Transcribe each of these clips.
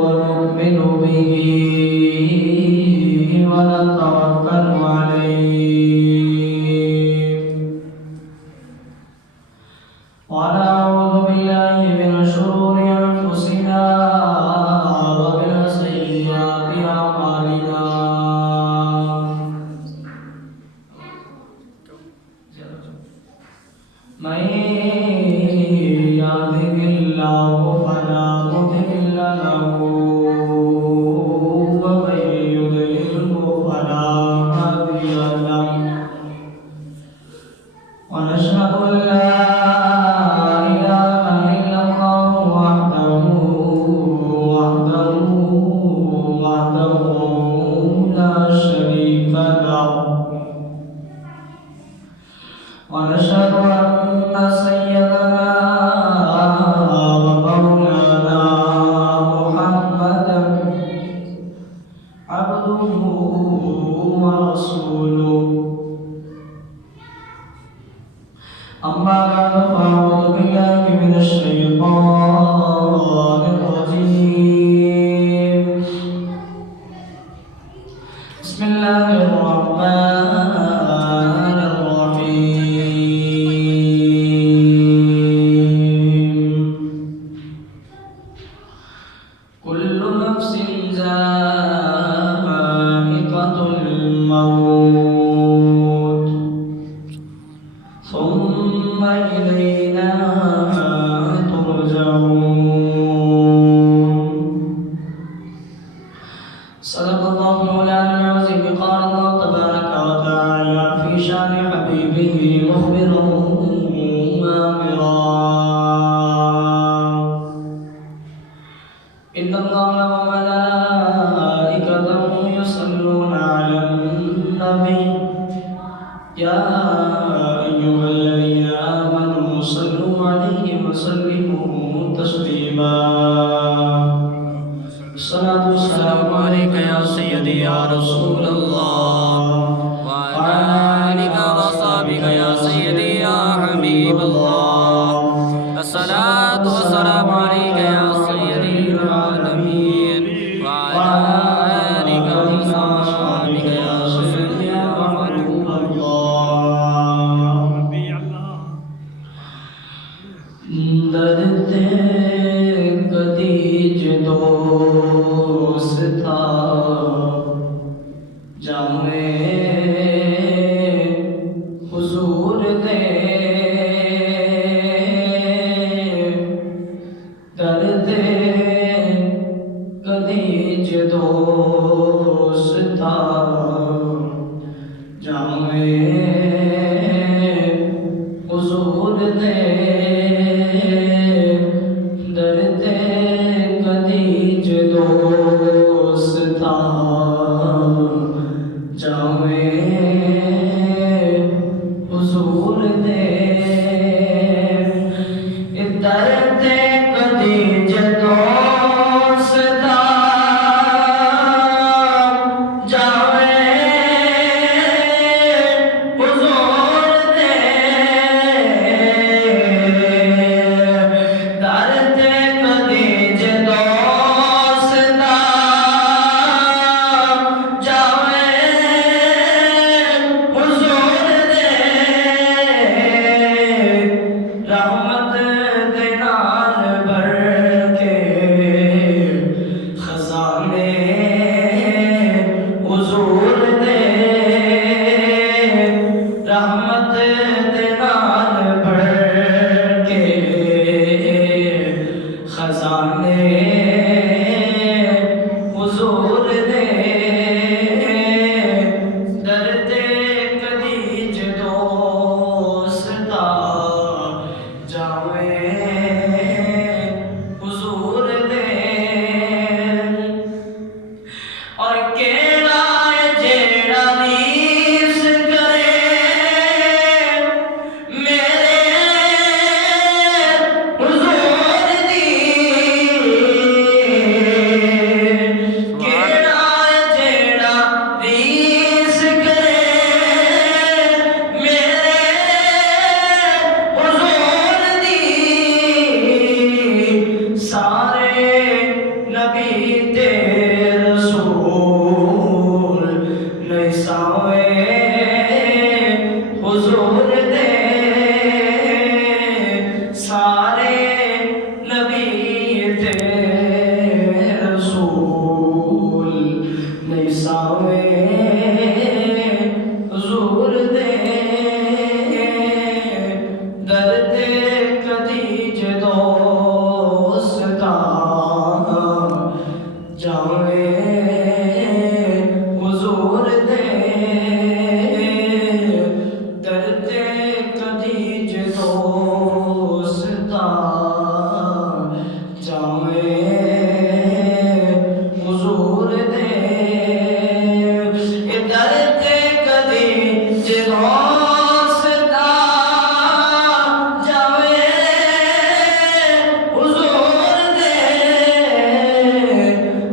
ونؤمن به ونتوكل عليه ونعوذ بالله من شرور أنفسنا ومن سيئات أعمالنا من يهده الله فلا مضل له ومن يضلله فلا هادي له ونشهد أن لا إله إلا الله وحده لا شريك له ونشهد أن سيدنا ومولانا محمدا عبده ورسوله أما بعد فأعوذ بالله من الشيطان الرجيم بسم الله الرحمن الرحيم كل نفس ذائقة الموت ثم إلينا ترجعون صدق الله مولانا العظيم قال الله تبارك وتعالى في شان حبيبه مخبرا آمرا إن الله وملائكته يصلون على النبي يا أيها الذين آمنوا صلوا عليه وسلموا تسليما الصلاة والسلام عليك يا سيدي يا رسول الله وعلى آلك وصحبك يا سيدي يا حبيب الله الصلاة والسلام عليك يا سيدي العالمين وعلى آلك وصحبك يا سيدي يا رسول الله درد کدیج دوست تھا جامع حضور دے درد کدیج دوست تھا جامع حضور دے درد کدیج دوست تھا جامع حضور دے درد کدیج دوست تھا جامع حضور دے درد کدیج دوست تھا جامع حضور دے رحمت دے نال سارے نبی تے رسول نہیں ساوے حضور دے سارے نبی تے رسول نہیں ساوے حضور دے درد کدی جدو ستا جاوے حضور دے درد کدی جدو ستا جاوے حضور دے درد کدی جدو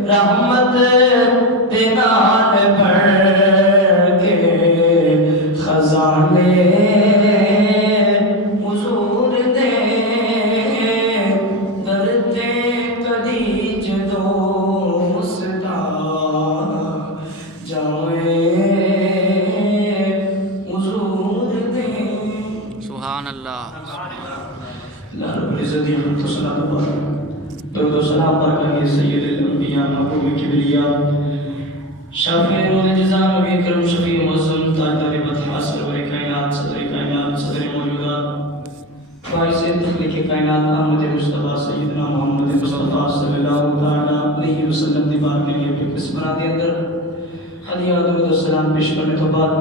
رحمت دے نال بھر کے خزانے حضور دے درد کدی جدو ستا جاوے حضور دے سبحان اللہ اللہ رب العزت حمد و ثنا درود و سلام برکت سید الانبیاء محبوب کبریا شافع روز جزا نبی کرم شفیع معظم تاجدار فتح سرور کائنات صدر موجودات باعث تخلیق کائنات احمد مصطفیٰ سیدنا محمد مصطفیٰ صلی اللہ علیہ وسلم دی بار کے لیے اس بنا دے اندر ہدیہ درود و سلام پیش کرنے تو بعد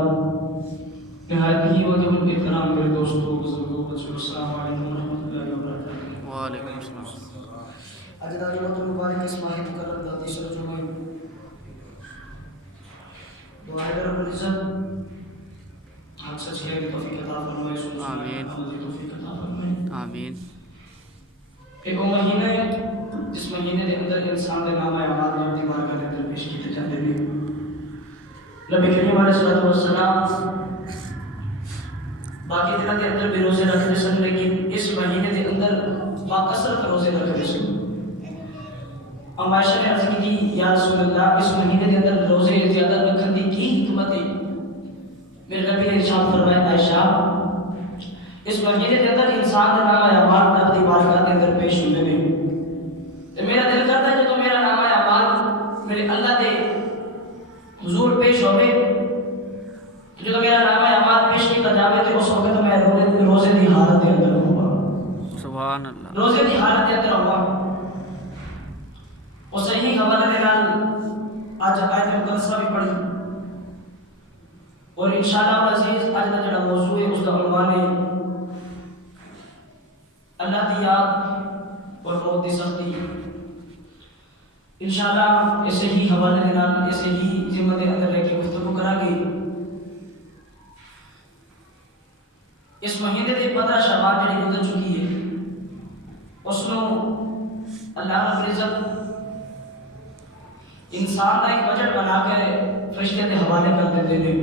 نہایت ہی وجہ احترام میرے دوستوں بزرگوں بچوں السلام علیکم ورحمۃ اللہ وبرکاتہ وعلیکم السلام آج دا جمعۃ المبارک اس ماہ مقرر دا تیسرا جمعہ دعا ہے رب العزت حق سچ ہے توفیق عطا فرمائے آمین توفیق عطا فرمائے آمین ایک وہ مہینہ ہے جس مہینے کے اندر انسان کے نام اعمال رب دی بارگاہ کے اندر پیش کیتے جاتے ہیں نبی کریم علیہ الصلوۃ والسلام باقی دنوں کے اندر بھی روزے رکھتے سن لیکن اس مہینے کے اندر باکثرت روزے رکھتے سن عائشہ نے عرض کی تھی یا رسول اللہ اس مہینے کے اندر روزے زیادہ رکھنے کی حکمت ہے میرے نبی نے ارشاد فرمایا عائشہ اس مہینے کے اندر انسان کا نام اعمال رب دی بارگاہ کے اندر پیش ہوتے ہیں تو میرا دل کرتا ہے جو میرا نام اعمال میرے اللہ دے حضور پیش ہوئے جو میرا نام اعمال پیش کیا جاوے تو اس وقت میں روزے دی حالت کے اندر ہوا سبحان اللہ روزے دی حالت کے اندر ہوا اور صحیح حوالے دے نال آج آیت مقدسہ بھی پڑھی اور انشاءاللہ العزیز آج دا جڑا موضوع ہے اس کا عنوان ہے اللہ دی یاد اور موت دی سختی انشاءاللہ ایسے ہی حوالے دے نال ایسے ہی ذمہ دے اندر رہ کے گفتگو کرا گے اس مہینے دے 15 شعبان جڑی گزر چکی ہے اس نو اللہ رب العزت انسان کا ایک بجٹ بنا کے فرشتے کے حوالے کر دیتے ہیں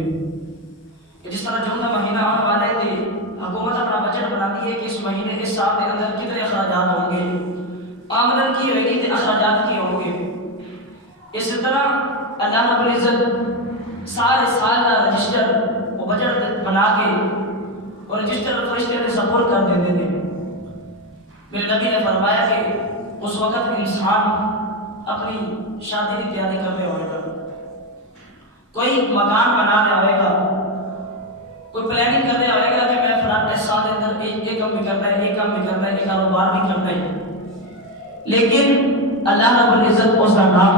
کہ جس طرح جو مہینہ آنے والا ہے حکومت اپنا بجٹ بناتی ہے کہ اس مہینے کے سال کے اندر کتنے اخراجات ہوں گے آمدن کی ہوگی تو اخراجات کی ہوں گے اس طرح اللہ رب العزت سارے سال کا رجسٹر وہ بجٹ بنا کے اور رجسٹر فرشتے کے سپورٹ کر دیتے ہیں میرے نبی نے فرمایا کہ اس وقت انسان اپنی شادی کی تیاری کرنے ہوئے گا کوئی مکان بنانے ہوئے گا کوئی پلاننگ کرنے ہوئے گا کہ میں فلاں سال کے اندر یہ کام بھی کرنا ہے یہ کام بھی کرنا ہے یہ کاروبار بھی کرنا ہے لیکن اللہ رب العزت اس کا نام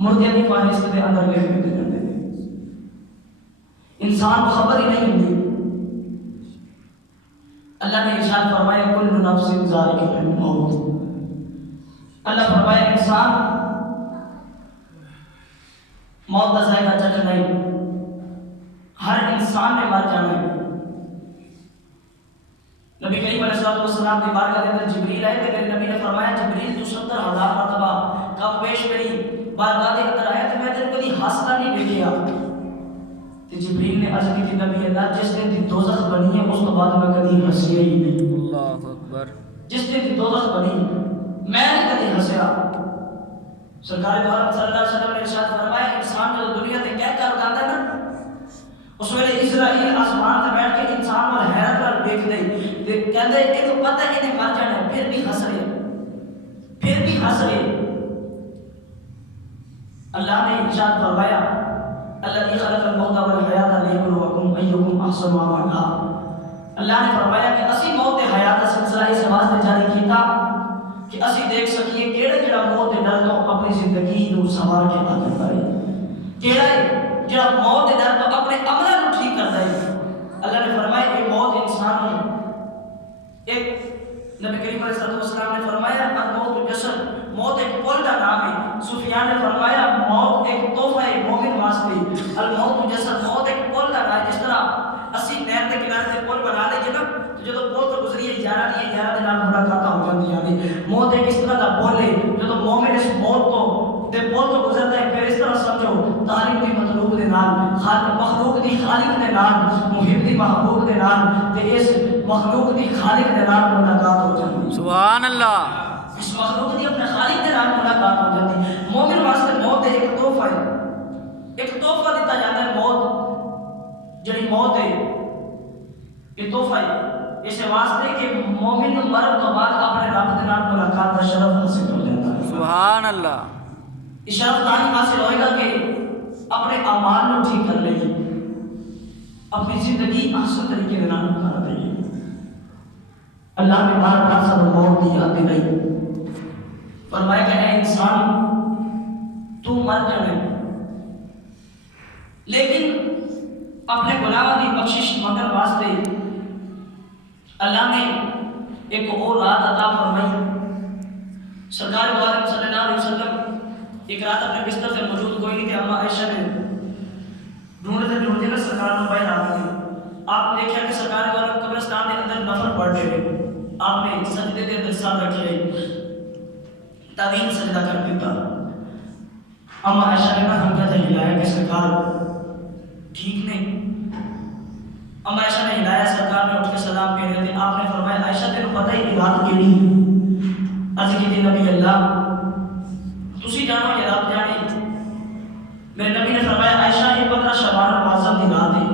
مردے کی فہرست کے اندر لکھ دیتے ہیں انسان کو خبر ہی نہیں ہوتی اللہ نے ارشاد فرمایا کل نفس ذائقۃ الموت اللہ فرمایا انسان موت کا ذائقہ چکھنا ہے ہر انسان نے مر جانا ہے نبی کریم علیہ الصلوۃ والسلام کی بارگاہ کے اندر جبریل آئے تھے میرے نبی نے فرمایا جبریل تو 70,000 مرتبہ کم پیش میری بارگاہ کے اندر آیا تو میں تیرے کبھی ہنسنا نہیں دیکھا تو جبریل نے عرض کی تھی نبی اللہ جس دن دی دوزخ بنی ہے اس کے بعد میں کبھی ہنسی ہی نہیں اللہ اکبر جس دن دی دوزخ بنی میں نے کدی ہسیا سرکار دو عالم صلی اللہ علیہ وسلم نے ارشاد فرمایا انسان جو دنیا تے کہہ کر اگاندا ہے نا اس ویلے اسرائیل آسمان تے بیٹھ کے انسان نال حیرت نال ویکھدے تے کہندے اے تو پتہ ہے مر جانا ہے پھر بھی ہس رہے اللہ نے ارشاد فرمایا الذی خلق الموت والحیات لیبلوکم ایکم احسن عملا اللہ نے فرمایا کہ اسی موت تے حیات دا سلسلہ اس واسطے جاری کیتا کہ اسی دیکھ سکیے کیڑا جڑا موت دے ڈر تو اپنی زندگی نو سنوار کے آگے بڑھے کیڑا ہے جڑا موت دے ڈر تو اپنے عملاں نو ٹھیک کرتا ہے اللہ نے فرمایا کہ موت انسان نو ایک نبی کریم علیہ السلام نے فرمایا الموت جسد موت ایک پل کا نام ہے سفیان نے فرمایا موت ایک تحفہ ہے مومن واسطے الموت جسد موت ایک پل کا نام ہے جس طرح اسی نہر کے کنارے سے پل بنا لے نا تو جب پل تو گزری ہے یارہ دے نال ملاقات ہو جاتی ہے موت ایک اس طرح کا پل ہے جب مومن اس موت کو تے پل تو گزرتا ہے پھر اس طرح سمجھو تعلیم دی مطلوب دے نال خالق مخلوق دی خالق دے نال محب دی محبوب دے نال تے اس مخلوق دی خالق دے نال ملاقات ہو جاتی ہے سبحان اللہ اس مخلوق دی اپنے خالق دے نال ملاقات ہو جاتی ہے مومن واسطے موت ایک تحفہ ہے ایک تحفہ دیتا جاتا ہے موت جڑی موت ہے یہ تحفہ ہے اس واسطے کہ مومن مرد تو بعد اپنے رب دے نال ملاقات کا شرف حاصل ہو جاتا ہے سبحان اللہ یہ شرف تاہی حاصل ہوئے گا کہ اپنے اعمال کو ٹھیک کر لے گی اپنی زندگی احسن طریقے سے نام کر دے گی اللہ نے بار بار سب موت دی یاد دلائی فرمایا کہ اے انسان تو مر جانے لیکن اپنے گناہ کی بخشش مگر واسطے اللہ نے ایک اور رات عطا فرمائی سرکار دو عالم صلی اللہ علیہ وسلم ایک رات اپنے بستر سے موجود کوئی نہیں تھے اما عائشہ نے ڈھونڈتے نا سرکار نے باہر آ گئے آپ نے دیکھا کہ سرکار دو عالم قبرستان کے اندر نفل پڑھ رہے ہیں آپ نے سجدے دے اندر سر رکھے طویل سجدہ کر دیتا اما عائشہ نے ہنگا تھا ہلایا کہ سرکار ٹھیک نہیں اما عائشہ نے ہلایا سرکار نے اٹھ کے سلام کہہ رہے تھے آپ نے فرمایا عائشہ تینوں پتہ ہی رات کی نہیں عرض کی تھی نبی اللہ تسی جانو یا رب جانے میرے نبی نے فرمایا عائشہ یہ 15 شعبان معظم دی رات ہے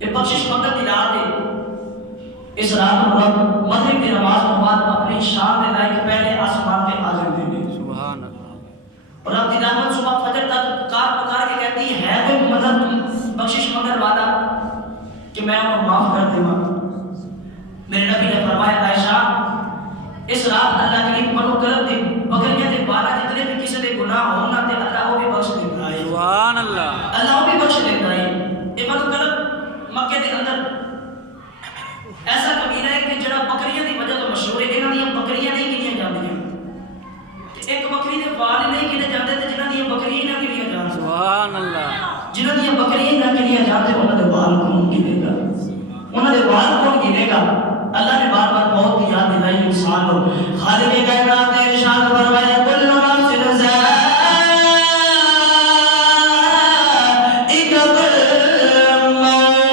یہ بخشش مقدس دی رات ہے اس رات کو رب مغرب کی نماز کے بعد اپنی شان دے لائق پہلے آسمان پہ آ جاتے ہیں سبحان اللہ اور رب دی رحمت صبح فجر تک پکار کے کہتی ہے کوئی مدد بخشش مگر والا کہ میں انہیں معاف کر دوں میرے نبی نے فرمایا عائشہ اس رات اللہ کریم منو کرم دی بکریاں دے بارہ جتنے بھی کسی دے گناہ ہونا تے اللہ وہ بھی بخش دیتا ہے سبحان اللہ اللہ وہ بھی بخش دیتا ہے یہ منو کرم مکے دے اندر ایسا قبیلہ ہے کہ جڑا بکریاں دی وجہ تو مشہور ہے انہاں دی بکریاں نہیں گنیاں جاندیاں ایک بکری دے وال نہیں گنے جاندے تے جنہاں دی بکریاں نہ گنیاں جاندیاں سبحان اللہ جنہاں دی بکریاں نہ گنیاں جاندے انہاں دے وال کون گنے گا انہاں دے وال کون گنے گا اللہ نے بار بار بہت کی یاد دلائی انسان کو خالق کائنات نے ارشاد فرمایا کل نفس ذائقۃ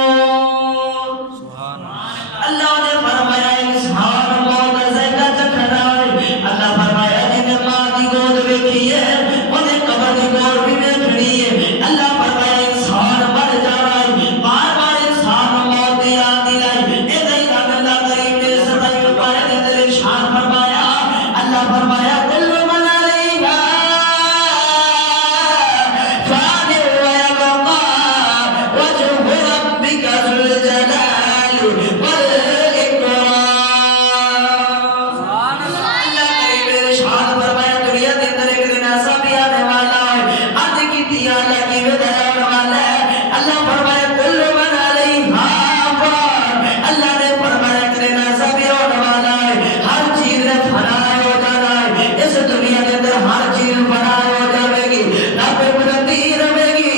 الموت سبحان اللہ اللہ نے فرمایا انسان موت کا ذائقہ چکھنا ہے اللہ فرمایا جن ماں کی گود دیکھی ہے انہیں قبر کی گود بھی دیکھنی ہے اللہ فرمایا انسان مر جا رہا ہے بار بار انسان موت کی یاد دلائی اللہ فرمایا کل من علیہا فان ویبقى وجه ربك ذو الجلال والاکرام سبحان اللہ اللہ کریم ارشاد فرمایا دنیا کے اندر ایک دن ایسا بھی آنے والا ہے عرض کی تھی اللہ کی وداع والا ہے اللہ فرمایا کل من علیہا فان اللہ نے فرمایا ایک دن ایسا بھی ہونے والا ہے ہر چیز نے فنا اس دنیا کے اندر ہر چیز بنا ہو جائے گی نہ کوئی بلندی رہے گی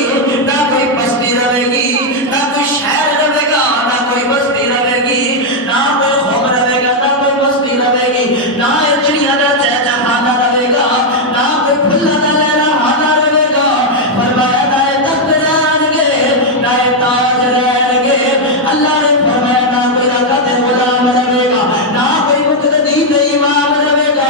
نہ کوئی پستی رہے گی نہ کوئی شہر رہے گا نہ کوئی بستی رہے گی نہ کوئی خوب رہے گا نہ کوئی بستی رہے گی نہ چڑیا نہ چہچہانا رہے گا نہ کوئی پھلا نہ لہرانا رہے گا فرمایا نہ تخت رہیں گے نہ تاج رہیں گے اللہ نے فرمایا نہ کوئی رکعت غلام رہے گا نہ کوئی مقتدی امام رہے گا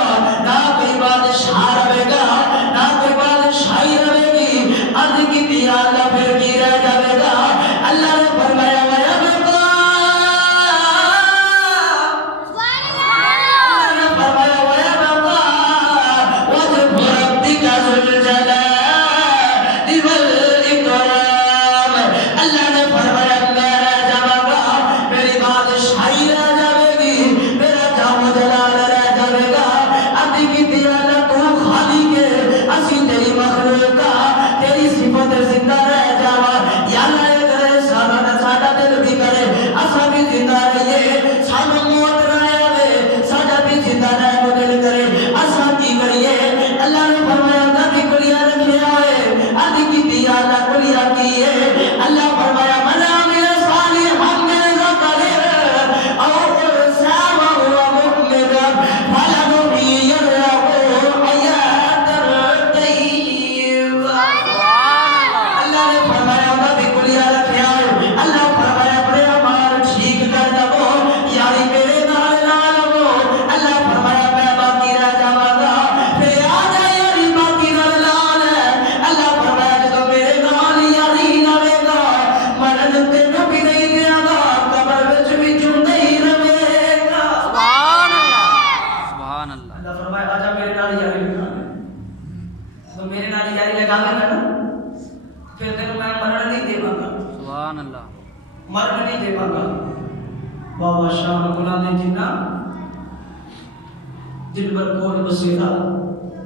دل بر کول بسیرا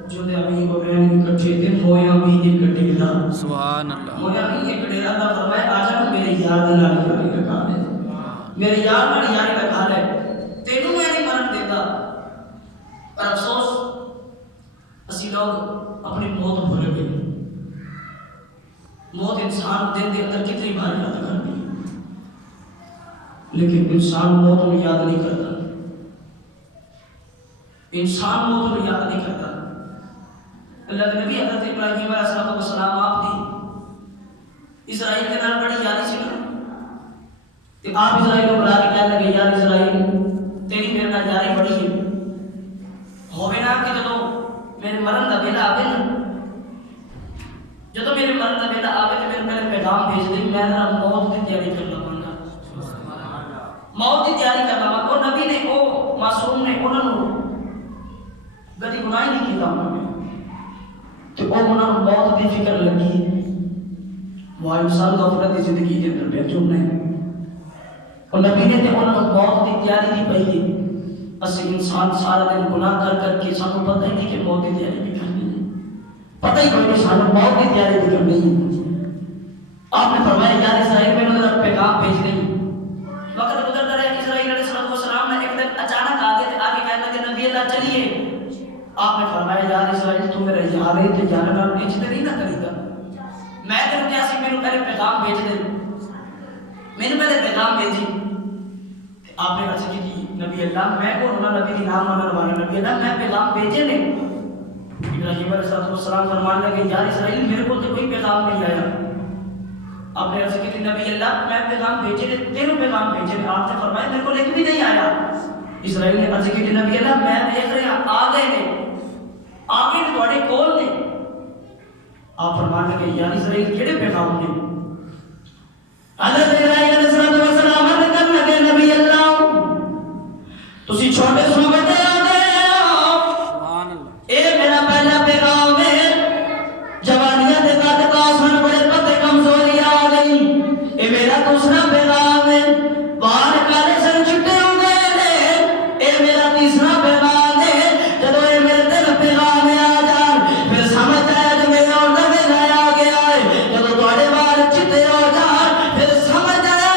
جو دے امی کو رہن کٹھے تے ہویا بھی ایک ڈیرا سبحان اللہ ہویا بھی ایک ڈیرا دا فرمایا آجا میرے یار دے نال یاری لگا لے میرے یار نال یاری لگا لے تینوں میں نہیں مرن دیتا پر افسوس اسی لوگ اپنی موت بھول گئے موت انسان دن دے اندر کتنی بار یاد کرتی لیکن انسان موت کو یاد نہیں کرتا انسان موت کو یاد نہیں کرتا اللہ کے نبی حضرت ابراہیم علیہ السلام آپ دی اسرائیل کے نام بڑی یادی سی نا کہ آپ اسرائیل کو بلا کے کہنے لگے یار اسرائیل تیری میرے نال یاری بڑی ہے ہوئے نا کہ جدو میرے مرن دا ویلا آوے نا جدو میرے مرن دا ویلا آوے تو میرے پہلے پیغام بھیج دیں میں ذرا موت کی تیاری کر لوں گا موت کی تیاری کر لوں گا نبی نے وہ معصوم نے انہوں نے کدی گناہ نہیں کیتا انہوں نے تو انہوں نے موت کی فکر لگی وہ انسان غفلت کی زندگی کے اندر بیٹھ چون ہے اور نبی نے تے انہوں نے موت کی تیاری نہیں پئی اسی انسان سارا دن گناہ کر کر کے سانو پتہ ہی نہیں کہ موت کی تیاری بھی کرنی ہے پتہ ہی کوئی سانو موت کی تیاری بھی کرنی ہے آپ نے فرمایا یار اسرائیل میں نے پیغام بھیج دیں وقت گزرتا رہا اسرائیل علیہ السلام نے ایک دن اچانک آگے کہنے لگے نبی اللہ چلیے آپ نے فرمایا یار اسرائیل تو میرا یار ہے تو یار نال عزت نہیں نہ کرے گا میں تینوں کیا سی میرے پہلے پیغام بھیج دے میرے پہلے پیغام بھیجی آپ نے عرض کی نبی اللہ میں کو انہوں نبی کی نام مننے والا نبی اللہ میں پیغام بھیجے نہیں ابراہیم علیہ السلام فرمانے لگے یار اسرائیل میرے کو تو کوئی پیغام نہیں آیا آپ نے عرض کی نبی اللہ میں پیغام بھیجے نے تینوں پیغام بھیجے نے آپ نے فرمایا میرے کو لکھ بھی نہیں آیا اسرائیل نے عرض کی نبی اللہ میں دیکھ رہا آ گئے نے آگے تھوڑے کول نے آپ فرمانے لگے یار اسرائیل کیڑے پیغام نے حضرت ابراہیم علیہ السلام نے کہا لگے نبی اللہ تسی چھوٹے سو بڑے آ گئے سبحان اللہ اے میرا پہلا پیغام ہے جوانیاں دے قد آسمان بڑے پتے کمزوری آ گئی اے میرا دوسرا پیغام ہے باہر کالے سر چٹے ہو گئے نے اے میرا تیسرا پیغام ہے جدو اے میرے دل پیغام آ جان پھر سمجھ آیا جو میرا اور نوے آ گیا ہے جدو تھوڑے بال چٹے ہو جان پھر سمجھ آیا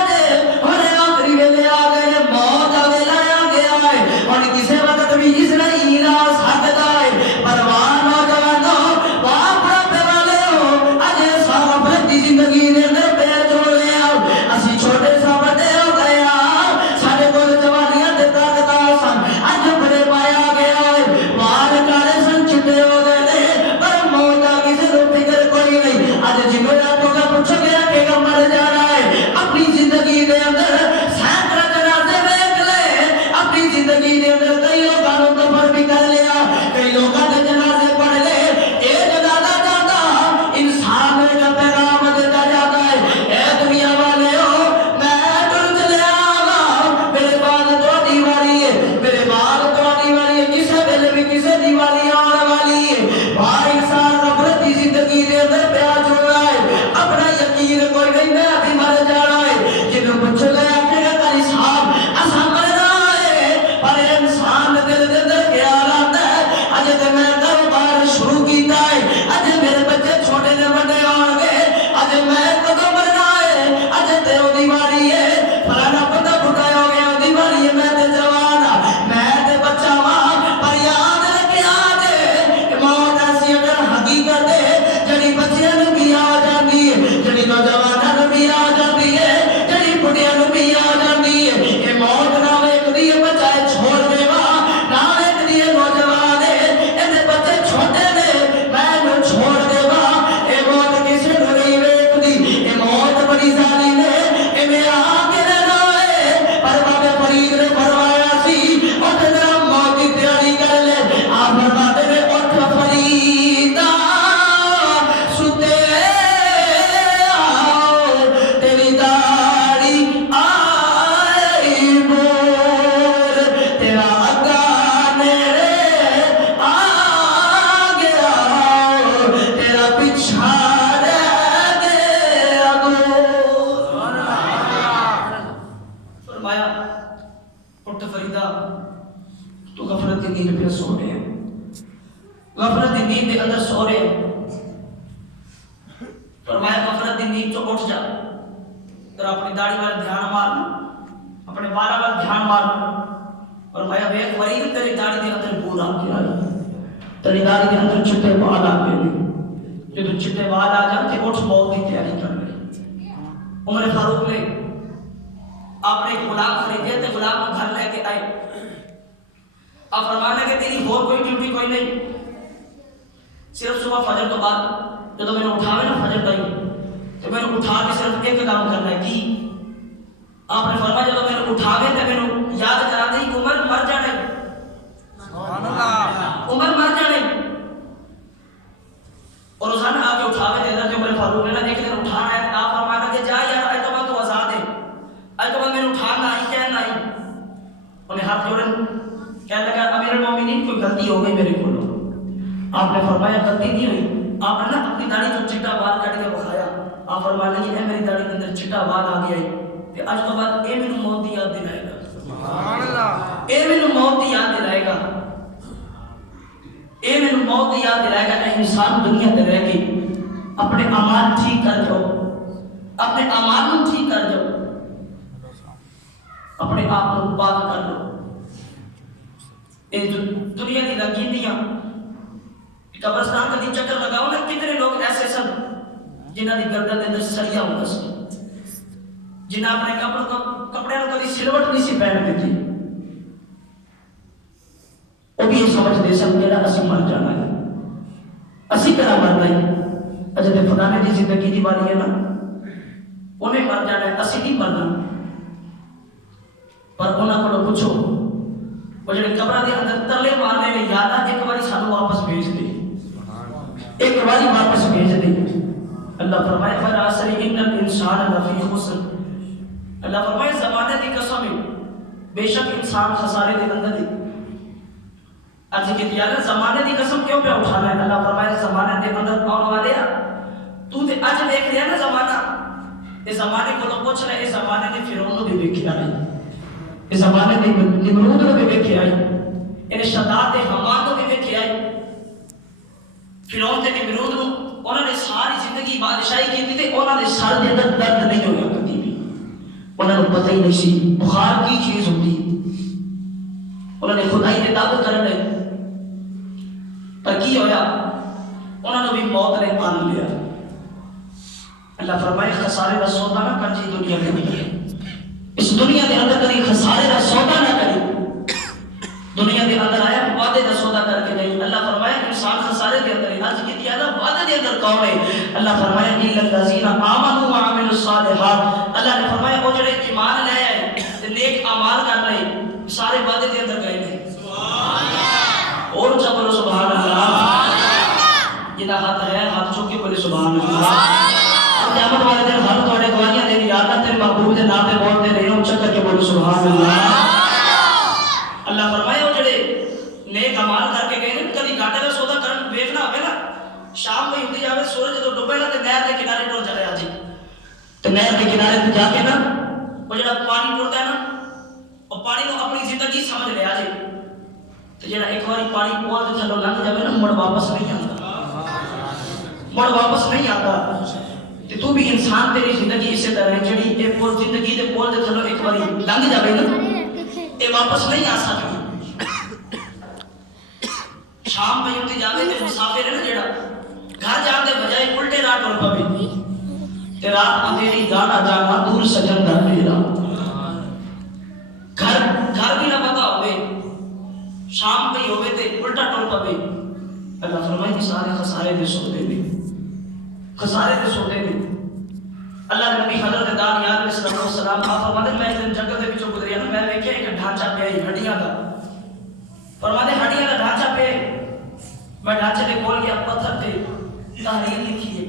نیند پہ سو رہے ہیں، غفلت کی نیند کے اندر سو رہے ہیں. فرمایا غفلت کی نیند تو اٹھ جا، ذرا اپنی داڑھی وال دھیان مار، اپنے بالا وال دھیان مار. فرمایا ویکھ ورید تیری داڑھی کے اندر بور آ کے آئی، تیری داڑھی کے اندر چٹے بال آ گئے. جب چٹے بال آ جاتے اٹھ موت کی تیاری کر رہے. عمر فاروق نے آپ نے ایک غلام خریدے تھے، غلام کو گھر لے کے آئے. آپ فرمانے کہ تیری اور کوئی ڈیوٹی کوئی نہیں، صرف صبح فجر تو بعد جب میں نے اٹھاوے نا فجر تائی تو میں نے اٹھا کے صرف ایک کام کرنا ہے. کی آپ نے فرمایا جب میں نے اٹھاوے تو میں نے یاد کرا دی عمر مر جانے، عمر مر جانے. اور روزانہ آپ کے اٹھاوے دے حضرت عمر فاروق نے ایک دن اٹھانا ہے. آپ فرمانا کہ جا یار اج تو بعد تو آزاد ہے، اج تو بعد میں نے اٹھانا ہی کہنا ہی. انہیں ہاتھ جوڑے کہنے لگا امیر المومنین کوئی غلطی ہو گئی میرے کو. آپ نے فرمایا غلطی نہیں ہوئی. آپ نے نا اپنی داڑھی جو چٹا بال کٹ کے بخایا. آپ فرمانے کہ میری داڑھی کے اندر چٹا بال آ گیا ہے کہ اج تو بعد اے مینوں موت دی یاد دلائے گا. سبحان اللہ. اے مینوں موت دی یاد دلائے گا، اے مینوں موت دی یاد دلائے گا. اے انسان دنیا تے رہ کے اپنے اعمال ٹھیک کر جاؤ، اپنے اعمال کو ٹھیک کر جاؤ، اپنے آپ کو پاک کر لو. یہ جو دنیا کی رنگینیاں قبرستان کا چکر لگاؤ نا، کتنے لوگ ایسے سن جنہاں دی گردن دے اندر سریا ہوندا سی، جنہاں اپنے کپڑے نوں کبھی سلوٹ نہیں سی پہن دیتی. وہ بھی یہ سمجھتے سن کہ اسی مر جانا ہے، اسی طرح مرنا ہے. اجے تے خدا نے جی زندگی دی باری ہے نا، انہیں مر جانا ہے، اسی نہیں مرنا. پر انہاں کو پوچھو وہ جڑے قبراں دے اندر ترلے مارنے نے یاد آ ایک باری سانو واپس بھیج دے، ایک باری واپس بھیج دے. اللہ فرمائے والعصر ان الانسان لفی خسر. اللہ فرمائے زمانے دی قسم ہے بے شک انسان خسارے دے اندر ہے. عرض کی دیا زمانے دی قسم کیوں پہ اٹھانا ہے؟ اللہ فرمائے زمانے دے اندر آنے والے تو تے اج دیکھ رہا نا زمانہ، اس زمانے کو پوچھ رہے اس زمانے نے فرعون بھی دیکھا نہیں، اس زمانے نے نمرود کو بھی دیکھا ہے، ان شداد حمان کو بھی دیکھا ہے. فرعون تے نمرود کو انہوں نے ساری زندگی بادشاہی کی تھی، انہوں نے سر دے اندر درد نہیں ہویا کبھی بھی. انہوں نے پتہ ہی نہیں سی بخار کی چیز ہوتی. انہوں نے خدائی کے دعوے کرنے پر کی ہویا، انہوں نے بھی موت نے مان لیا. اللہ فرمائے خسارے کا سودا نہ کر جی دنیا کے لیے، اس دنیا کے اندر کبھی خسارے کا سودا نہ کرے. دنیا کے اندر آیا وعدے کا سودا کر کے نہیں. اللہ فرمایا انسان خسارے کے اندر ہے. آج کی دیا وعدے کے اندر کون ہے؟ اللہ فرمایا الا الذین آمنوا وعملوا الصالحات. اللہ نے فرمایا وہ جڑے ایمان لے آئے تے نیک اعمال کر رہے سارے وعدے کے اندر گئے ہیں. سبحان اللہ. اور اونچا بولو سبحان اللہ. جنہاں ہاتھ ہے ہاتھ چوک کے بولے سبحان اللہ. قیامت والے دن ہر تواڈے گواہیاں دینی یا اللہ تیرے محبوب دے نام تے بولتے رہے ہو چکر کے بولو سبحان اللہ. اللہ فرمایا وہ جڑے نیک اعمال کر کے گئے نا، کبھی گاٹے کا سودا کرن ویکھنا ہوے نا، شام کو ہوندی جاوے سورج جدوں ڈوبے نا تے نہر دے کنارے ٹر جائے جی، تے نہر کے کنارے تے جا کے نا وہ جڑا پانی ٹردا ہے نا، وہ پانی کو اپنی زندگی سمجھ لیا جی. تے جڑا ایک باری پانی پول دے تھلوں لنگ جاوے نا مڑ واپس نہیں آندا، مڑ واپس نہیں آندا. تے تو بھی انسان تیری زندگی اسی طرح ہے جڑی اے پول زندگی دے پول دے تھلوں ایک باری لنگ جاوے نا اے واپس نہیں آ سکتی. شام پہ ہوتی جاوے تے مسافر ہے نا جڑا گھر جان دے بجائے الٹے راہ ٹر پوے تے رات اندھیری گانا جانا دور سجن دا ڈیرا. گھر بھی نہ پتا ہوئے شام پہ ہوئے تے الٹا ٹر پوے. اللہ فرمائے کہ سارے خسارے دے سوتے نے، خسارے دے سوتے نے. اللہ کے نبی حضرت دانیال علیہ السلام آپ فرماتے میں ایک دن جنگل دے وچوں گزریا نا، میں ویکھیا ایک ڈھانچہ پیا ہڈیاں دا. فرماتے ہڈیاں دا ڈھانچہ پیا، میں ڈھانچے دے کول گیا پتھر تے تحریر لکھی ہے.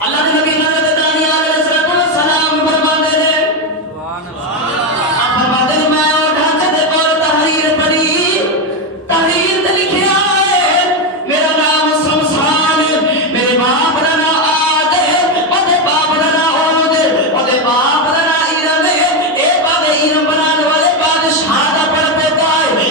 اللہ کے نبی حضرت دانیال علیہ السلام فرماتے ہیں سبحان اللہ. آپ فرماتے ہیں میں وہ ڈھانچے دے کول تحریر پڑھی، تحریر تے لکھیا ہے میرا نام سمسان، میرے باپ دا نام آد، اودے باپ دا نام اود، اودے باپ دا نام ارم، اے بعد ارم بنانے والے بادشاہ دا پڑھ پیتا ہے.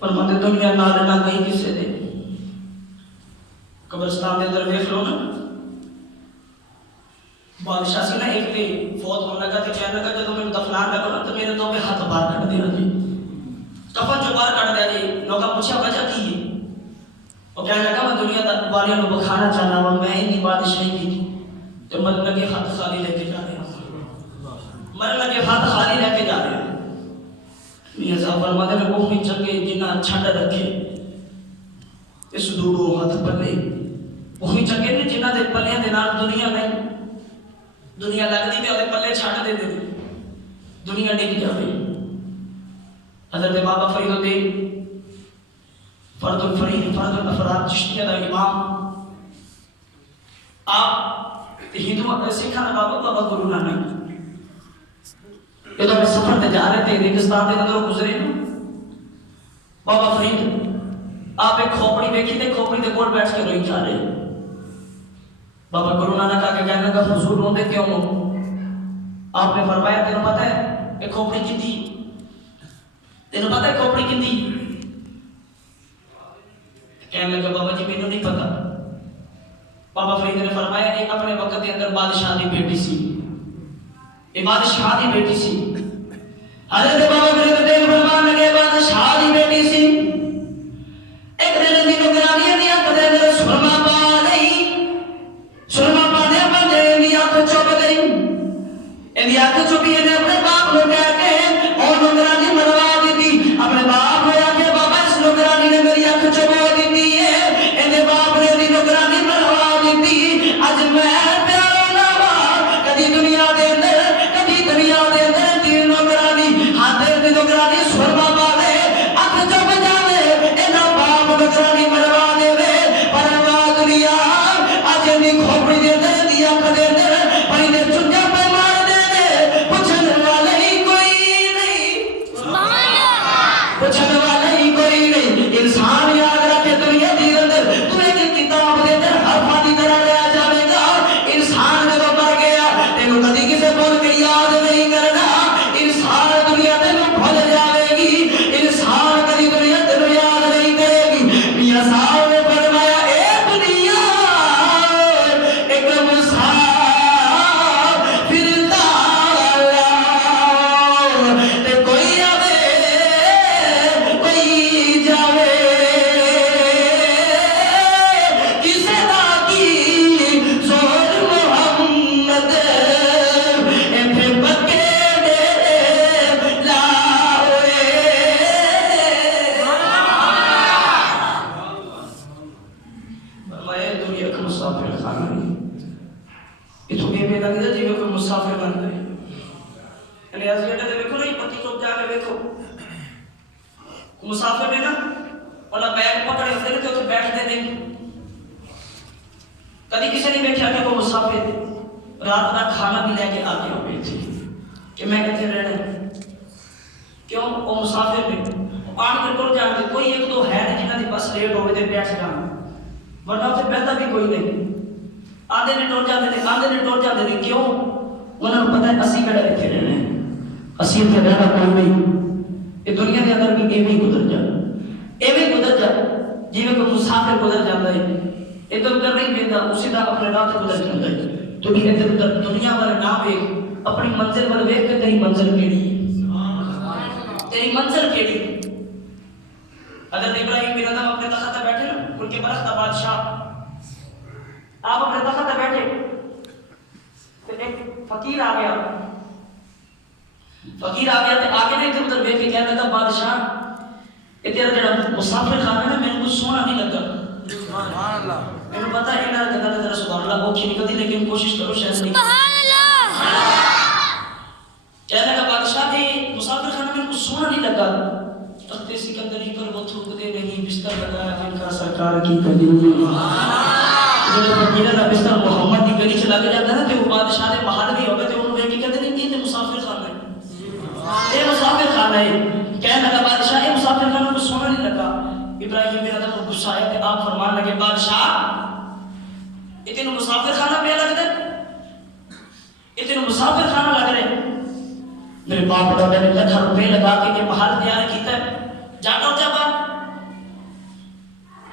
فرماتے دنیا نال نہ گئی کسے دے قبرستان دے اندر دیکھ لو نا بادشاہ سی نا ایک تے فوت ہونے لگا تے کہنے لگا جب میں دفنان لگا نا تو میرے تو میں ہاتھ باہر کٹ دیا جی کفن جو باہر کٹ دیا جی لوگا پوچھا وجہ کی ہے وہ کہنے لگا میں دنیا دا والیاں نو بکھانا چاہنا ہوں میں اتنی بادشاہی کی تھی تو مرنے لگے ہاتھ خالی لے کے جا رہے ہیں مرنے لگے ہاتھ خالی لے کے جا رہے ہیں میاں صاحب فرماتے ہیں وہ بھی چنگے جنہ چھٹ رکھے اس دوڑو ہاتھ پلے وہی چنگے نے جنہ دے پلیاں دے نال دنیا نہیں دنیا لگدی تے اودے پلے چھٹ دے دے دنیا ڈگ جاوے حضرت بابا فرید الدین فرد الفرید فرد الافراد چشتیہ دا امام آپ ہندو سکھا دا بابا گرو نانک یہ تو سفر تے جا رہے تھے ریگستان دے اندر گزرے نا بابا فرید آپ ایک کھوپڑی دیکھی تے کھوپڑی دے کول بیٹھ کے روئی جا رہے بابا گرو نانک آ کے کہنے لگا حضور روندے کیوں ہو آپ نے فرمایا تینوں پتہ ہے ایک کھوپڑی کتھی تینوں پتہ ہے کھوپڑی کتھی کہنے لگا بابا جی مینوں نہیں پتا بابا فرید نے فرمایا ایک اپنے وقت کے اندر بادشاہ دی بیٹی سی یہ بادشاہ دی بیٹی سی حضرت بابا فرید نے فرمایا کہ بادشاہ دی بیٹی سی ایک دن دی نگرانی دی اکھ دے اندر سرما پا گئی سرما پانے بندے دی اکھ چپ گئی اندی اکھ چپی نے اپنے باپ کو کہہ کے اور نگرانی مروا دی اپنے باپ کو آ کے بابا اس نگرانی نے میری اکھ چپا دی ہے اندے باپ نے دی نگرانی مروا دی اج میں پیارا نوا کدی دنیا دے اندر کدی دنیا دے اندر دی نگرانی ہاتھ دی نگرانی سرما پا دے اکھ چپ جاوے اینا باپ نگرانی مروا دے پر وا دنیا اج دی کھوپڑی دے اندر دی اکھ دے اندر پئی دے چنجا پہ مار دے پوچھن والا ہی کوئی نہیں پوچھن والا ہی کوئی نہیں انسان یاد رکھے دنیا دی اندر تو ایک کتاب دے اندر حرفاں دی طرح لیا جاوے گا انسان جب مر گیا تینوں کدی کسے بول کے یاد نہیں کرنا انسان دنیا تینوں بھول جاوے گی انسان کدی دنیا تینوں یاد نہیں کرے گی میاں صاحب نے فرمایا اے دنیا ایک مسافر تالا تے کوئی آوے کوئی جاوے کسے دا کی زور محمد ایتھے بکے دے لاوے فرمایا دنیا کا مسافر خانہ نہیں یہ تو بے لگ جا جی کوئی مسافر بن گئے الیاس بیٹا دے دیکھو نہیں پتی چوک جا کے دیکھو مسافر نے نا اولا بیگ پکڑے ہوتے نا تو بیٹھ دے دیں کدی کسی نے بیٹھا کہ وہ مسافر رات کا کھانا بھی لے کے آ کے ہوئے تھے کہ میں کہتے رہنا کیوں وہ مسافر نے آن کے ٹر جانے کوئی ایک دو ہے جنہ دی بس لیٹ ہوئے تھے بیٹھ جانا ورنہ اسے بہتا بھی کوئی نہیں آدھے نے ٹر جاتے تھے آدھے نے ٹر جاتے تھے کیوں انہوں نے پتا ہے اسی کڑے رکھے رہنے اسی اتنے رہنا کوئی نہیں یہ دنیا کے اندر بھی ایویں گزر جا ایویں گزر جا جی میں کوئی مسافر گزر جاتا ہے ادھر ادھر نہیں بیتا اسی طرح اپنے راہ سے گزر جاتا ہے تو بھی ادھر ادھر دنیا والے نہ ویکھ اپنی منزل والے ویکھ کے تیری منزل کیڑی ہے تیری منزل کیڑی ہے حضرت ابراہیم بن ادم اپنے تخت پہ بیٹھے نا ان کے برخت بادشاہ آپ اپنے تخت پہ بیٹھے تو ایک فقیر آ گیا تو آگے نہیں ادھر ادھر بیٹھ کے کہنے لگا بادشاہ یہ تیرا جڑا مسافر خانہ ہے میرے کو سونا نہیں لگا سبحان اللہ میں نے پتا ہے انہاں جگہ ذرا سبحان اللہ وہ کھینی کدی لیکن کوشش کرو شاید نہیں سبحان اللہ کہنے لگا بادشاہ جی مسافر خانہ میرے کو سونا نہیں لگا تخت سکندری پر وہ تھوکتے نہیں بستر لگایا جن کا سرکار کی کلی جب فقیرہ دا بستر محمد کی گلی چلا کے جاتا ہے تو وہ بادشاہ نے محل بھی ہوگا تو انہوں نے کہتے ہیں کہ یہ مسافر خانہ ہے یہ مسافر خانہ ہے کہنے لگا بادشاہ یہ مسافر خانہ کو سونا نہیں لگا ابراہیم بن ادم کو غصہ آیا کہ آپ فرمان لگے بادشاہ اتنے مسافر خانہ پہ لگ دے اتنے مسافر خانہ لگ رہے میرے باپ دادا نے لاکھاں روپے لگا کے یہ محل تیار کیتا ہے، جانا ہو جا بات۔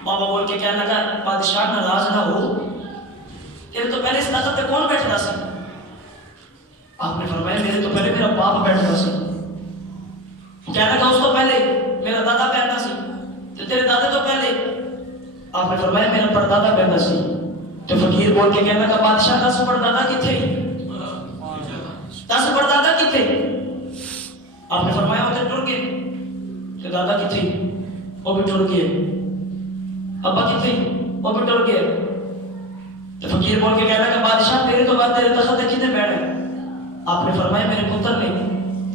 بابا بول کے کہنے لگا بادشاہ ناراض نہ ہو، تیرے تو پہلے اس تخت پہ کون بیٹھتا سی؟ آپ نے فرمایا میرے تو پہلے میرا باپ بیٹھتا سی۔ کہنے لگا اس تو پہلے میرا دادا بیٹھتا سی، تو تیرے دادا تو پہلے؟ آپ نے فرمایا میرا پردادا بیٹھتا سی۔ تو فقیر بول کے کہنے لگا بادشاہ 10 پردادا کتھے؟ 10 پردادا کتھے؟ آپ نے فرمایا وہ تو ٹر گئے۔ تو دادا کتھے؟ وہ بھی ٹر گئے۔ ابا کتھے؟ وہ بھی ٹر گئے۔ تو فقیر بول کے کہنا کہ بادشاہ تیرے تو بعد تیرے تخت تے کتنے بیٹھے؟ آپ نے فرمایا میرے پتر نے۔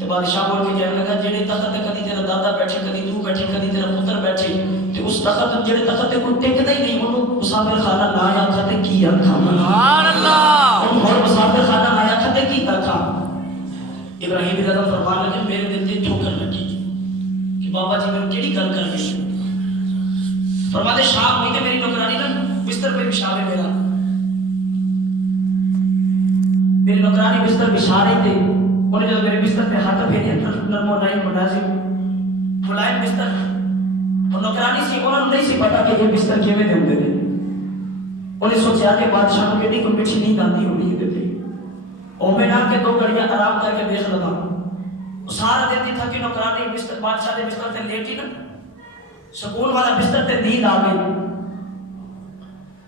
تو بادشاہ بول کے کہنے لگا جڑے تخت تے کدی تیرا دادا بیٹھے، کدی تو بیٹھے، کدی تیرا پتر بیٹھے، تے اس تخت جڑے تخت تے کوئی ٹکدا ہی نہیں، انہوں مسافر خانہ نہ آکھا تے کی آکھا؟ سبحان اللہ۔ انہوں اور مسافر خانہ نہ آکھا تے کی آکھا؟ ابراہیم بن ادم فرمان لگے میرے دل تے ٹھوکر لگی کہ بابا جی میں کیڑی گل کر گئے؟ فرماتے شام ہوئی کہ میری نوکرانی نا بستر پہ بچھا ہے میری نوکرانی بستر بچھا رہی تھی، انہیں جب میرے بستر پہ ہاتھ پھیرے نرم و نائم مناظم ملائم بستر، اور نوکرانی سی انہوں نے نہیں سی پتا کہ یہ بستر کیویں دے ہوندے نے۔ انہیں سوچا کہ بادشاہ کو کتنی کوئی پیچھے نیند آتی ہونی ہے تے او میں نام کے 2 گھڑیاں آرام کر کے بیٹھ لگا۔ سارا دن دی تھکی نوکرانی بستر بادشاہ دے بستر تے لیٹی نا، سکون والا بستر تے نیند آ گئی۔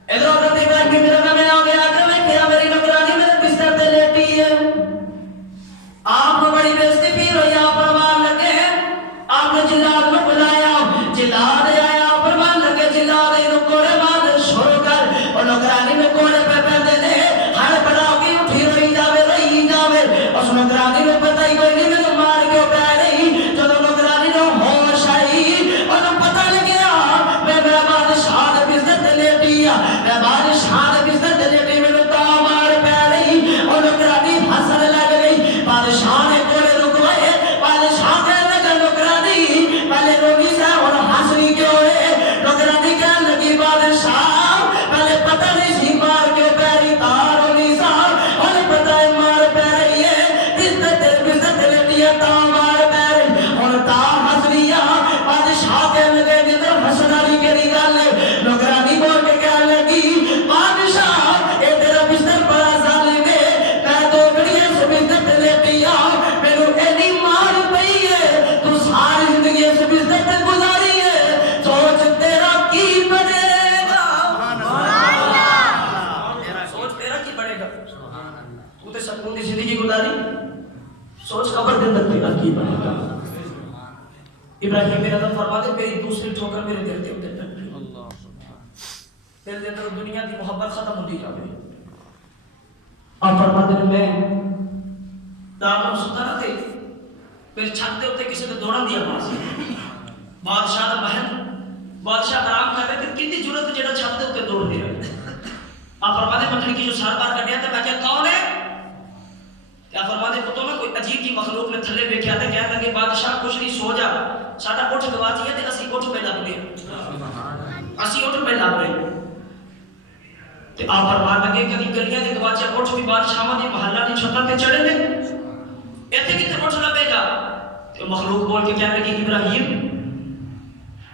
ادھر ادھر دیکھا کہ میرا نام آ گیا کہ میں کیا میری نوکرانی میرے بستر تے لیٹی ہے۔ آپ کو بڑی بے عزتی فیل ہوئی، آپ فرمان لگے آپ نے جلاد کو بلایا، جلاد آیا، فرمان لگے جلاد انہوں کوڑے مار شروع کر، اور نوکرانی میں کوڑے پہ پہنے نے ہر بڑاؤ کی اٹھی رہی جاوے، اس نوکرانی میں پتہ ہی کوئی نہیں میں تو مار کیوں پہ رہی، جو نوکرانی نے ہوش آئی اور پتہ لگیا میں بادشاہ نے بستر تے لیٹی ہے، میں بادشاہ نے بستر تے لیٹی میں تو مار پہ رہی، اور نوکرانی ہنسنے لگ گئی۔ بادشاہ نے کوڑے رکوائے، بادشاہ کہنے لگا نوکرانی پہلے روگی سے اور ہنسنی کیوں ہے؟ نوکرانی کہنے لگی بادشاہ پہلے پتہ نہیں سی مار کیوں پہ رہی تار ہونی سا، اور پتہ ہے مار پہ رہی ہے بستر تے لیٹی ہے تا مار پہ رہی، اور تا ہنسنی ہے۔ بادشاہ کہنے لگے جدھر ہنسنا بھی کہنی گل ہے، نوکرانی بول کے کہنے لگی بادشاہ اے تیرا بستر بڑا ظالم ہے، میں 2 گھڑیاں سے بستر تے لیٹی ہوں، مینوں ایڈی مار پئی ہے، تو ساری زندگی اس بستر تے گزاری ہے، سوچ تیرا کی بنے گا؟ سوچ تیرا کی بنے گا؟ تو تے سکون دی زندگی گزاری، سوچ قبر دے اندر تیرا کی بنے گا؟ ابراہیم بن ادم فرماتے میری دوسری ٹھوکر میرے دل کے اندر لگ گئی، دل کے اندر دنیا کی محبت ختم ہوتی جا رہی۔ آپ فرماتے ہیں میں رات کو ستا نہ تھے، میرے چھت دے اوتے کسی نے دوڑن دی آواز ہے، بادشاہ دا محل، بادشاہ آرام کر رہے تھے، کتنی ضرورت جڑا چھت دے اوتے دوڑ دے رہے۔ آپ فرماتے ہیں مکھڑی کی جو سار بار کٹیا تھا میں کیا کون ہے؟ کیا فرماتے ہیں پتوں میں کوئی عجیب کی مخلوق نے تھلے بیٹھیا تھا، کہنے لگے بادشاہ کچھ نہیں سو جا، ساڈا اٹھ گواچی ہے تے اسی اٹھ پہ لب گئے، اسی اٹھ پہ لب رہے۔ تے آپ فرمان لگے کدی گلیاں دے گواچے اٹھ بھی بادشاہاں دی محلہ دی چھتاں تے چڑھے نے، ایتھے کتے اٹھ لبے گا؟ تے مخلوق بول کے کہنے لگی ابراہیم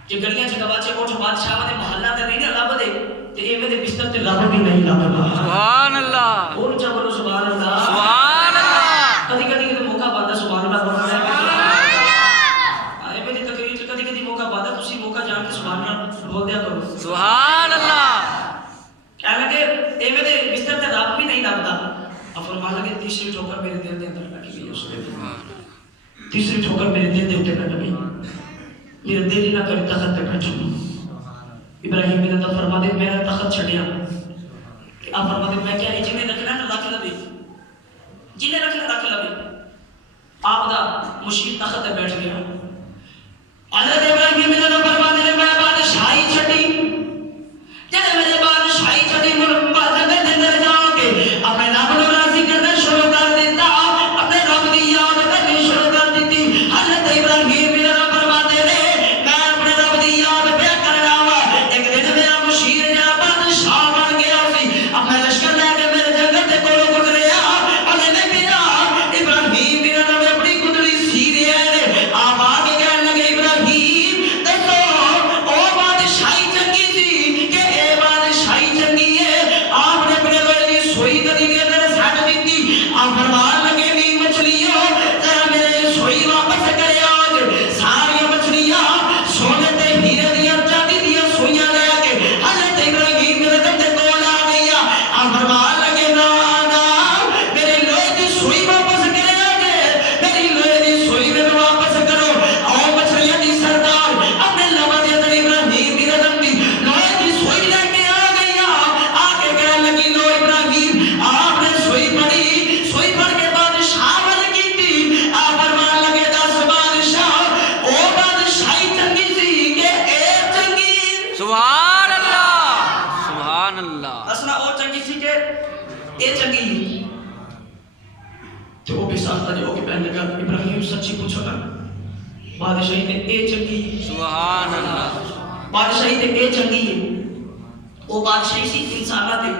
کہ گلیاں چ گواچے اٹھ بادشاہاں دے محلہ تے نہیں لب دے تے ایویں دے بستر تے لب بھی نہیں لبدا۔ سبحان اللہ۔ بول چا بولو سبحان اللہ۔ سبحان اللہ۔ کدی کدی تے موقع پاتا سبحان اللہ بولنا ہے، ایویں دی تقریر چ کدی کدی موقع پاتا تسی موقع جان کے سبحان اللہ بول دیا کرو۔ سبحان اللہ۔ کہنے لگے ایویں دے بستر تے رب بھی نہیں لبدا۔ اب فرمان لگے تیسری ٹھوکر میرے دل دے اندر لگی ہوئی اس نے، تیسری ٹھوکر میرے دل دے اوتے لگ گئی، میرا دل ہی نہ کرے تخت تے بیٹھوں۔ ابراہیم بن ادم فرماتے میرا تخت چھڈیا، آپ فرماتے میں کیا جنہیں رکھنا نہ رکھ لوے، جنہیں رکھنا رکھ لوے۔ آپ دا مشیر تخت تے بیٹھ گیا۔ حضرت ابراہیم بن ادم فرماتے ہیں میں بادشاہی چھڈی، جڑے میرے بادشاہی چھڈی ملک بادشاہ دے اندر جا کے اپنے رب نوں راضی کرنا شروع کر دیتا، اپنے رب دی یاد کرنی شروع کر دیتی۔ حضرت ابراہیم بن ادم فرماتے ہیں میں اپنے رب دی یاد پہ کرنا وا، ایک دن میرا مشیر جا بادشاہ بن گیا سی، اپنے لشکر لے کے میرے جنگل تے کولوں گزریا، اور میں کہا ابراہیم بن ادم اپنی قدرت ساختہ جو کہ پہنے کا ابراہیم سچی پوچھو نا بادشاہی تے اے چنگی سبحان اللہ بادشاہی تے اے چنگی ہے وہ بادشاہی سی انسانہ تے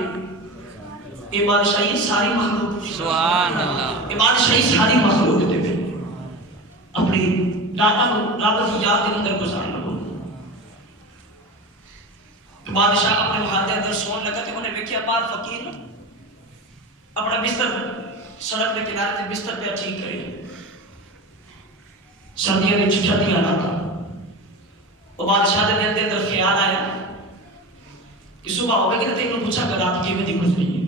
اے بادشاہی ساری مخلوق تے سبحان اللہ اے بادشاہی ساری مخلوق تے اپنی رب کی یاد کے اندر گزارنا ہو بادشاہ اپنے محل کے اندر سون لگا کہ انہیں ویکھیا باہر فقیر اپنا بستر سڑک کے کنارے سے بستر پہ ٹھیک کرے سردیاں میں چھٹیاں نہ تھا وہ بادشاہ کے دل کے اندر خیال آیا کہ صبح ہوگا کہ تینوں پوچھا کہ رات کی میں گزری ہے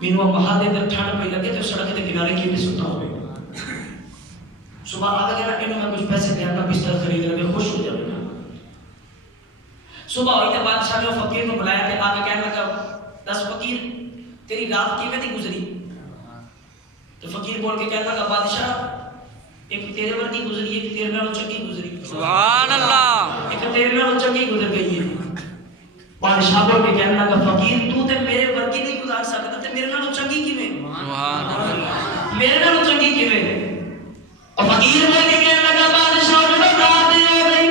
مینوں محل کے اندر ٹھنڈ پئی لگے تو سڑک کے کنارے کی ستا ہوئے صبح آ گیا نا انہوں میں کچھ پیسے دیا گا بستر خرید لگے خوش ہو جائے گا صبح ہوئی تو بادشاہ نے فقیر کو بلایا کہ آگے کہنے لگا دس فقیر تیری رات کی میں گزری تو فقیر بول کے کہنے لگا بادشاہ ایک تیرے ورگی گزری ہے ایک تیرے نالوں چنگی گزری سبحان اللہ ایک تیرے نالوں چنگی گزر گئی ہے بادشاہ بول کے کہنے لگا فقیر تو تے میرے ورگی نہیں گزار سکتا تے میرے نالوں چنگی کیویں سبحان اللہ میرے نالوں چنگی کیویں اور فقیر بول کے کہنے لگا بادشاہ جو رات ہو گئی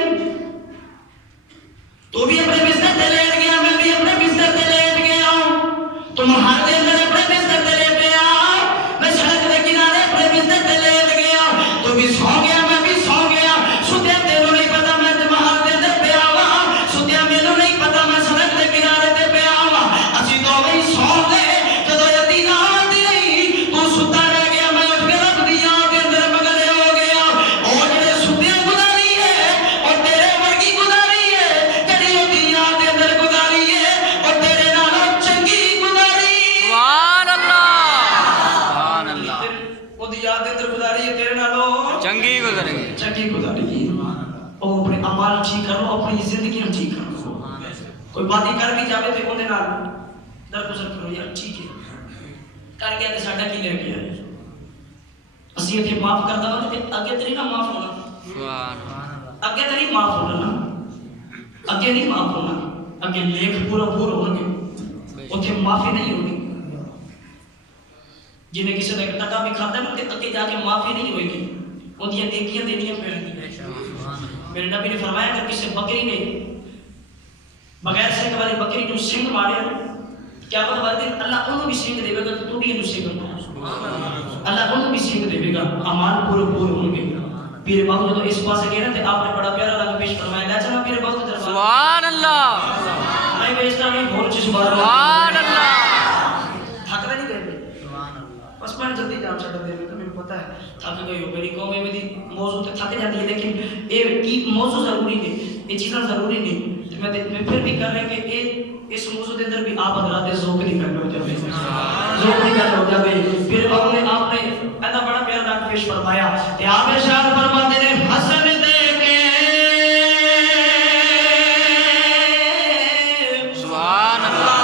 تو بھی اپنے بستر تے لیٹ گیا میں بھی اپنے بستر تے لیٹ گیا ہوں تم ہر دن اپنے بستر تے لیٹ گیا میں سڑک کے کنارے اپنے بستر تے لیٹ گیا تو بھی سو گیا میں بھی سو گیا سوتیا تینوں نہیں پتا میں باہر دے اندر پیا ہوا سوتیا مینوں نہیں پتا میں سڑک کے کنارے تے پیا ہوا اسی تو وہی سو گئے جدوں یتی نہ آتی رہی تو ستا رہ گیا میں اٹھ کے رب دی یاد کے اندر مگن ہو گیا او جڑے سوتیا گزاری ہے اور تیرے ورگی گزاری ہے جڑی او دی یاد کے اندر گزاری ہے اور تیرے نالوں چنگی گزاری سبحان اللہ سبحان اللہ او دی یاد کے اندر گزاری ہے تیرے نالوں چنگی گزرے چنگی گزاری ہے او اپنے اعمال ٹھیک کرو اپنی زندگی ٹھیک کرو کوئی باتیں کر بھی جاوے تے اونے نال درگزر کرو یار ٹھیک ہے کر گیا تے ساڈا کی رہ گیا اسی اتنے معاف کردا وا تے اگے تے نہیں نا معاف ہونا سبحان اللہ اگے تے نہیں معاف ہونا نا اگے نہیں معاف ہونا اگے لیکھ پورا پورا ہون گے اوتھے معافی نہیں ہونی جنہیں کسی نے ٹکا بھی کھاتا ہے تے اگے جا کے معافی نہیں ہوئے گی اودیاں نیکیاں دینیاں پڑیں گی میرے نبی نے فرمایا کہ کسی بکری نے بغیر سنگ والی بکری جو سنگ مارے کیا پتہ والے دن اللہ انہوں بھی سنگ دے گا تو بھی انہوں سنگ مارے اللہ انہوں بھی سنگ دے گا امان پورے پورے ہوں گے پیر باغ جو اس پاس گئے نا تے آپ نے بڑا پیارا رنگ پیش فرمایا لے چلا پیر باغ دربار سبحان اللہ میں بیچتا نہیں بہت چیز بار سبحان اللہ تھک نہیں گئے بس میں جلدی جان چڑھ دے تو مجھے پتہ ہے تھک گئی ہو میری قوم میں میری موضوع تے تھک جاتی ہے لیکن یہ کی موضوع ضروری نہیں یہ چیزاں ضروری نہیں میں پھر بھی کر رہے کہ اس موضوع کے اندر بھی آپ حضرات ذوق نہیں کرنے ہو جاوے ذوق نہیں کرنے ہو جاوے پھر آپ نے ایسا بڑا پیارا نام پیش فرمایا کہ آپ ارشاد فرماتے ہیں حسن دے کے سبحان اللہ